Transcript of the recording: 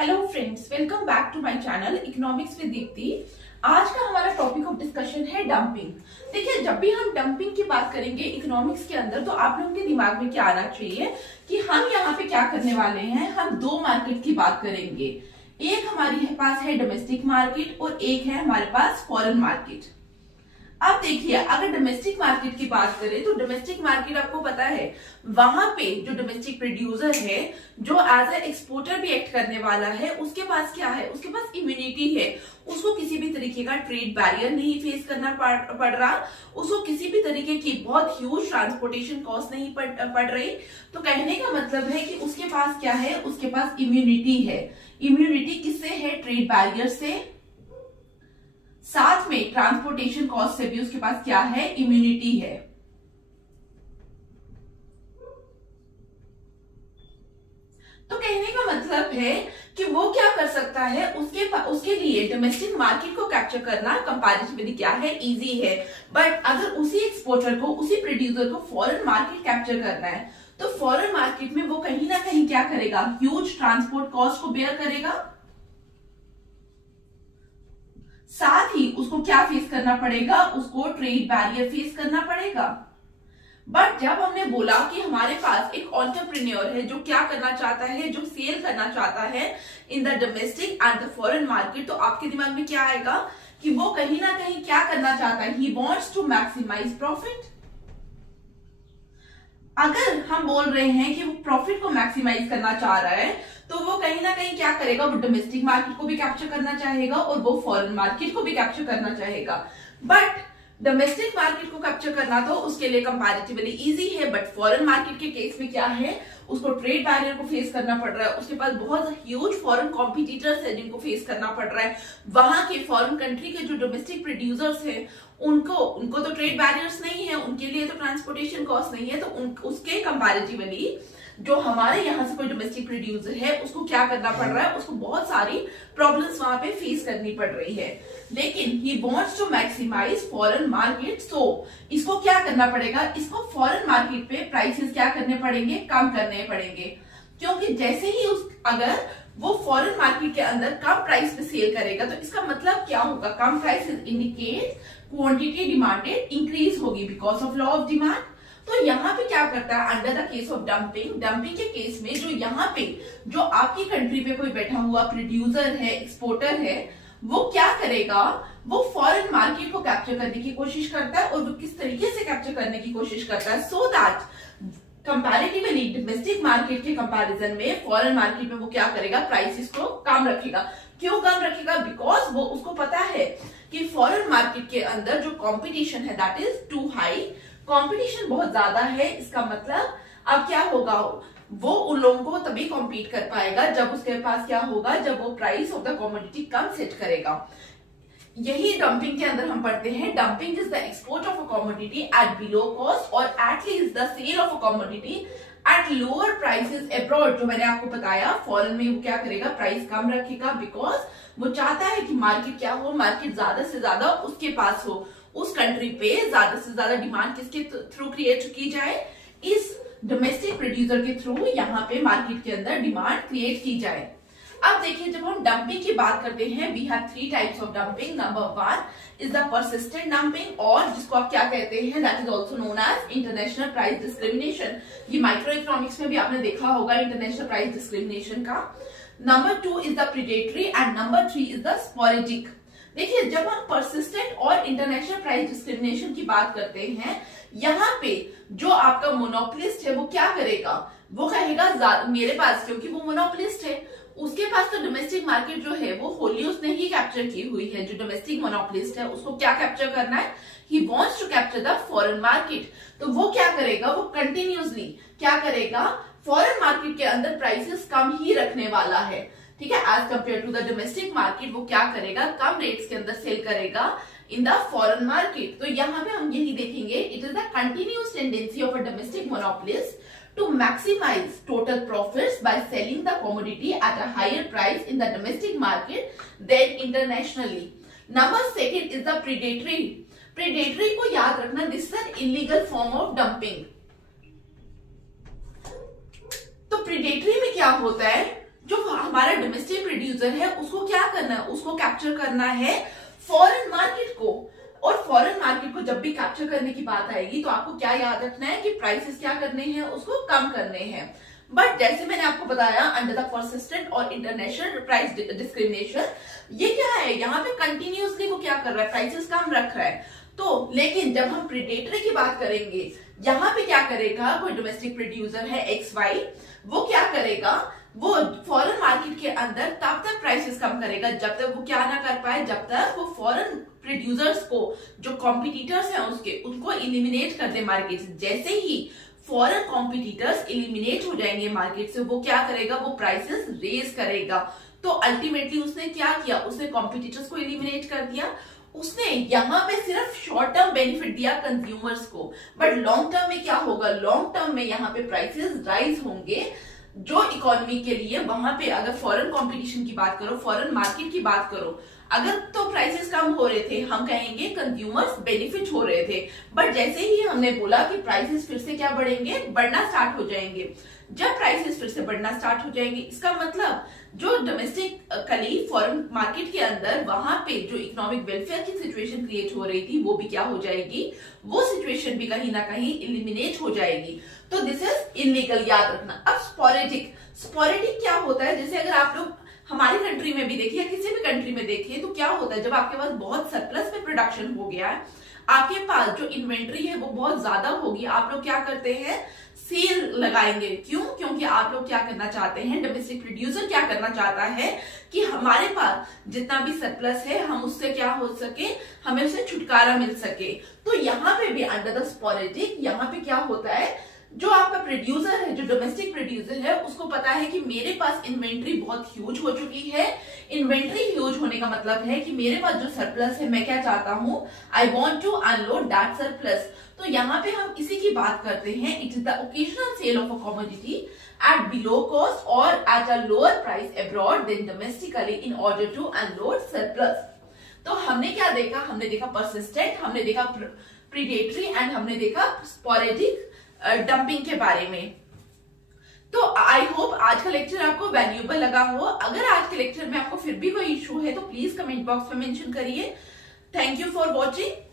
Hello friends, welcome back to my channel economics with Deepti. आज का हमारा टॉपिक ऑफ डिस्कशन है डंपिंग। देखिए, जब भी हम डंपिंग की बात करेंगे इकोनॉमिक्स के अंदर तो आप लोगों के दिमाग में क्या आना चाहिए कि हम यहाँ पे क्या करने वाले हैं। हम दो मार्केट की बात करेंगे। एक हमारे पास है डोमेस्टिक मार्केट और एक है हमारे पास फॉरेन मार्केट। अब देखिए, अगर डोमेस्टिक मार्केट की बात करें तो डोमेस्टिक मार्केट आपको पता है वहां पे जो डोमेस्टिक प्रोड्यूसर है जो एज ए एक्सपोर्टर भी एक्ट करने वाला है, उसके पास क्या है, उसके पास इम्यूनिटी है। उसको किसी भी तरीके का ट्रेड बैरियर नहीं फेस करना पड़ रहा, उसको किसी भी तरीके की बहुत ह्यूज ट्रांसपोर्टेशन कॉस्ट नहीं पड़ रही। तो कहने का मतलब है कि उसके पास क्या है, उसके पास इम्यूनिटी है। इम्यूनिटी किससे है? ट्रेड बैरियर से, साथ में ट्रांसपोर्टेशन कॉस्ट से भी उसके पास क्या है, इम्यूनिटी है। तो कहने का मतलब है कि वो क्या कर सकता है, उसके लिए डोमेस्टिक मार्केट को कैप्चर करना कंपैरेटिवली क्या है, इजी है। बट अगर उसी एक्सपोर्टर को, उसी प्रोड्यूसर को फॉरेन मार्केट कैप्चर करना है तो फॉरेन मार्केट में वो कहीं ना कहीं क्या करेगा, ह्यूज ट्रांसपोर्ट कॉस्ट को बेयर करेगा। साथ ही उसको क्या फेस करना पड़ेगा, उसको ट्रेड बैरियर फेस करना पड़ेगा। बट जब हमने बोला कि हमारे पास एक एंटरप्रेन्योर है जो क्या करना चाहता है, जो सेल करना चाहता है in the domestic and the foreign market, तो आपके दिमाग में क्या आएगा कि वो कहीं ना कहीं क्या करना चाहता है, he wants to maximize profit. अगर हम बोल रहे हैं कि वो प्रॉफिट को मैक्सिमाइज करना चाह रहा है तो वो कहीं ना कहीं क्या करेगा, वो डोमेस्टिक मार्केट को भी कैप्चर करना चाहेगा और वो फॉरेन मार्केट को भी कैप्चर करना चाहेगा। बट डोमेस्टिक मार्केट को कैप्चर करना तो उसके लिए कंपैरेटिवली इजी है, बट फॉरेन मार्केट के केस में क्या है, उसको ट्रेड बैरियर को फेस करना पड़ रहा है। उसके पास बहुत ह्यूज फॉरेन कॉम्पिटिटर्स है जिनको फेस करना पड़ रहा है। वहां के फॉरेन कंट्री के जो डोमेस्टिक प्रोड्यूसर्स हैं उनको तो ट्रेड बैरियर्स नहीं है, उनके लिए तो ट्रांसपोर्टेशन कॉस्ट नहीं है। तो उसके कंपैरेटिवली जो हमारे यहाँ से कोई डोमेस्टिक प्रोड्यूसर है उसको क्या करना पड़ रहा है, उसको बहुत सारी प्रॉब्लम्स वहां पे फेस करनी पड़ रही है। लेकिन he wants to maximise foreign market, so इसको क्या करना पड़ेगा, इसको फॉरेन मार्केट पे प्राइसेस क्या करने पड़ेंगे, कम करने पड़ेंगे। क्योंकि जैसे ही अगर वो फॉरेन मार्केट के अंदर कम प्राइस पे सेल करेगा तो इसका मतलब क्या होगा, कम prices indicate quantity demanded increase होगी because of law of demand. तो यहाँ पे क्या करता है, under the case of dumping के केस में जो यहाँ पे जो आपकी कंट्री पे कोई बैठा हुआ प्रोड्यूसर है, एक्सपोर्टर है, वो क्या करेगा, वो फॉरेन मार्केट को कैप्चर करने की कोशिश करता है। और वो किस तरीके से कैप्चर करने की कोशिश करता है, so that comparatively domestic market के कंपैरिजन में फॉरेन मार्केट में वो क्या करेगा, प्राइसेस को कम रखेगा। क्यों कम रखेगा, बिकॉज वो उसको पता है कि फॉरेन मार्केट के अंदर जो कंपटीशन है that is too high, competition बहुत ज्यादा है। इसका मतलब अब क्या होगा, वो उन लोगों को तभी कॉम्पीट कर पाएगा जब उसके पास क्या होगा, जब वो प्राइस ऑफ द कमोडिटी कम सेट करेगा। यही डंपिंग के अंदर हम पढ़ते हैं, dumping is the export of a commodity at below cost और at least the sale of a commodity at lower prices abroad. जो मैंने आपको बताया, फॉरेन में वो क्या करेगा, प्राइस कम रखेगा बिकॉज वो चाहता है कि मार्केट क्या हो, मार्केट ज्यादा से ज्यादा उसके पास हो, उस कंट्री पे ज्यादा से ज्यादा डिमांड किसके थ्रू क्रिएट की जाए, इस डोमेस्टिक प्रोड्यूसर के थ्रू यहाँ पे मार्केट के अंदर डिमांड क्रिएट की जाए। अब देखिए, जब हम डंपिंग की बात करते हैं, we have 3 types of dumping. Number 1 is the persistent dumping, और जिसको आप क्या कहते हैं, that is also known as international price discrimination. ये माइक्रो इकोनॉमिक्स में भी आपने देखा होगा इंटरनेशनल प्राइस डिस्क्रिमिनेशन का। Number 2 is the predatory and number 3 is the sporadic. देखिए, जब हम परसिस्टेंट और इंटरनेशनल प्राइस डिस्क्रिमिनेशन की बात करते हैं, यहाँ पे जो आपका मोनोपोलिस्ट है वो क्या करेगा, वो कहेगा मेरे पास, क्योंकि वो मोनोपोलिस्ट है, उसके पास तो डोमेस्टिक मार्केट जो है वो होली उसने ही कैप्चर की हुई है। जो डोमेस्टिक मोनोपोलिस्ट है उसको क्या कैप्चर करना है, he wants to capture the foreign market. तो वो क्या करेगा, वो कंटिन्यूसली क्या करेगा, फॉरेन मार्केट के अंदर प्राइसेस कम ही रखने वाला है, ठीक है, as compare to the domestic market. वो क्या करेगा, कम रेट्स के अंदर सेल करेगा इन द फॉरेन मार्केट। तो यहाँ पे हम यही देखेंगे, it is the continuous tendency of a domestic monopolist to maximize total profits by selling the commodity at a higher price in the domestic market than internationally. Number 2 is the predatory. Predatory को याद रखना, this is an illegal form of dumping. तो predatory में क्या होता है, जो हमारा डोमेस्टिक प्रोड्यूसर है उसको क्या करना है, उसको कैप्चर करना है फॉरेन मार्केट को। और फॉरेन मार्केट को जब भी कैप्चर करने की बात आएगी तो आपको क्या याद रखना है कि प्राइसेस क्या करने हैं, उसको कम करने हैं। बट जैसे मैंने आपको बताया अंडर द परसिस्टेंट और इंटरनेशनल प्राइस डिस्क्रिमिनेशन, ये क्या है, यहाँ पे कंटिन्यूसली वो क्या कर रहा है, प्राइसेस कम रख रहा है। तो लेकिन जब हम प्रीडेटरी की बात करेंगे, यहाँ पे क्या करेगा, कोई डोमेस्टिक प्रोड्यूसर है XY, वो क्या करेगा, वो फॉरेन मार्केट के अंदर तब तक प्राइसेस कम करेगा जब तक वो क्या ना कर पाए, जब तक वो फॉरेन प्रोड्यूसर्स को, जो कॉम्पिटिटर्स हैं उसके, उनको इलिमिनेट कर दे मार्केट से। जैसे ही फॉरेन कॉम्पिटिटर्स इलिमिनेट हो जाएंगे मार्केट से, वो क्या करेगा, वो प्राइसेस रेज करेगा। तो अल्टीमेटली उसने क्या किया, उसने कॉम्पिटिटर्स को इलिमिनेट कर दिया। उसने यहाँ पे सिर्फ शॉर्ट टर्म बेनिफिट दिया कंज्यूमर्स को, बट लॉन्ग टर्म में क्या होगा, लॉन्ग टर्म में यहाँ पे प्राइसेस राइज होंगे जो इकोनॉमी के लिए, वहां पे अगर फॉरेन कंपटीशन की बात करो, फॉरेन मार्केट की बात करो, अगर तो प्राइसेस कम हो रहे थे, हम कहेंगे कंज्यूमर्स बेनिफिट हो रहे थे। बट जैसे ही हमने बोला कि प्राइसेस फिर से क्या बढ़ेंगे, बढ़ना स्टार्ट हो जाएंगे। जब प्राइसेस फिर से बढ़ना स्टार्ट हो जाएंगे, इसका मतलब जो डोमेस्टिकली फॉरेन मार्केट के अंदर वहां पे जो इकोनॉमिक वेलफेयर की सिचुएशन क्रिएट हो रही थी, वो भी क्या हो जाएगी, वो सिचुएशन भी कहीं ना कहीं इलिमिनेट हो जाएगी। तो दिस इज इनलीगल, याद रखना। अब स्पोरेडिक क्या होता है, जैसे अगर आप लोग हमारी कंट्री में भी देखिए, किसी भी कंट्री में देखिए, तो क्या होता है, जब आपके पास बहुत सरप्लस में प्रोडक्शन हो गया है, आपके पास जो इन्वेंट्री है वो बहुत ज्यादा होगी, आप लोग क्या करते हैं, सेल लगाएंगे। क्यों? क्योंकि आप लोग क्या करना चाहते हैं, डोमेस्टिक प्रोड्यूसर क्या करना चाहता है कि हमारे पास जितना भी सरप्लस है, हम उससे क्या हो सके, हमें उससे छुटकारा मिल सके। तो यहाँ पे भी अंडर द स्पोरेडिक, यहाँ पे क्या होता है, जो आपका प्रोड्यूसर है, जो डोमेस्टिक प्रोड्यूसर है, उसको पता है कि मेरे पास इन्वेंट्री बहुत ह्यूज हो चुकी है। इन्वेंट्री ह्यूज होने का मतलब है कि मेरे पास जो सरप्लस है, मैं क्या चाहता हूं, I want to unload that surplus. तो यहाँ पे हम इसी की बात करते हैं, it is the occasional sale of a commodity at below cost और at a lower price abroad than domestically in order to unload surplus. तो हमने क्या देखा, हमने देखा परसिस्टेंट, हमने देखा प्रीडेटरी एंड हमने देखा स्पोरेडिक डंपिंग के बारे में। तो आई होप आज का लेक्चर आपको वैल्यूएबल लगा हो। अगर आज के लेक्चर में आपको फिर भी कोई इशू है तो प्लीज कमेंट बॉक्स में मेंशन करिए। Thank you for watching.